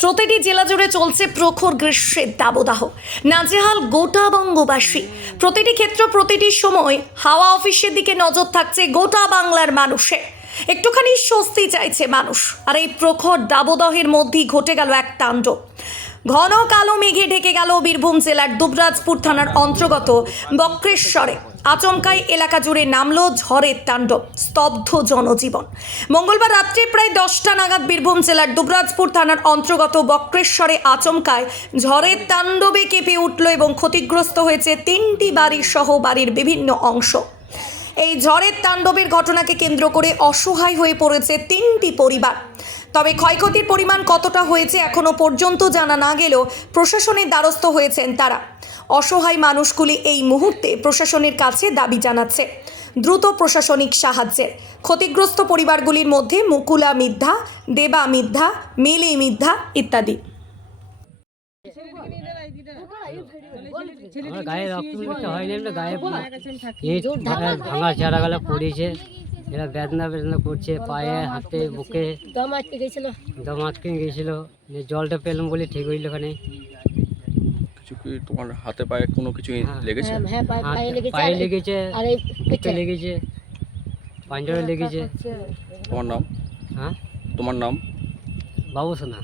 প্রতিটি জেলা জুড়ে চলছে প্রখর গ্রীষ্মের দাবদাহ নাজেহাল গোটা বঙ্গবাসী প্রতিটি ক্ষেত্র প্রতিটি সময় হাওয়া অফিসের দিকে নজর থাকছে গোটা বাংলার মানুষের একটুখানি স্বস্তি চাইছে মানুষ আর এই প্রখর দাবদাহের মধ্যেই ঘটে গেল এক তাণ্ডব ঘন কালো মেঘে ঢেকে গেল বীরভূম জেলার দুবরাজপুর থানার অন্তর্গত বক্রেশ্বরে আচমকাই এলাকা জুড়ে নামল ঝড়ের তাণ্ডব স্তব্ধ জনজীবন মঙ্গলবার রাত্রে প্রায় দশটা নাগাদ বীরভূম জেলার দুবরাজপুর থানার অন্তর্গত বক্রেশ্বরে আচমকায় ঝড়ের তাণ্ডবে কেঁপে উঠল এবং ক্ষতিগ্রস্ত হয়েছে তিনটি বাড়ির সহ বাড়ির বিভিন্ন অংশ এই ঝড়ের তাণ্ডবের ঘটনাকে কেন্দ্র করে অসহায় হয়ে পড়েছে তিনটি পরিবার তবে ক্ষয়ক্ষতির পরিমাণ কতটা হয়েছে এখনও পর্যন্ত জানা না গেলেও প্রশাসনের দ্বারস্থ হয়েছেন তারা অসহায় মানুষগুলি এই মুহূর্তে প্রশাসনের কাছে দাবি জানাচ্ছে দ্রুত প্রশাসনিক সাহায্যে ক্ষতিগ্রস্ত পরিবারগুলির মধ্যে মুকুলা মিথ্যা দেবা মিথ্যা মেলি মিথ্যা ইত্যাদি গায়ে রক্ত হয়নি গায়ে ভাঙা চারা গলা পড়েছে এরা বেদনা বেদনা করছে পায়ে হাতে বুকে দম আটকে গেছিল দম আটকে গেছিল জলটা পেলাম বলে ঠিক হইল ওখানে কিছু কি তোমার হাতে পায়ে কোনো কিছু হ্যাঁ। লেগেছে হ্যাঁ, হ্যাঁ পায়ে লেগেছে লেগেছে আর পেটে লেগেছে পাঞ্জাবে হ্যাঁ, লেগেছে তোমার নাম হ্যাঁ তোমার নাম বাবু সোনা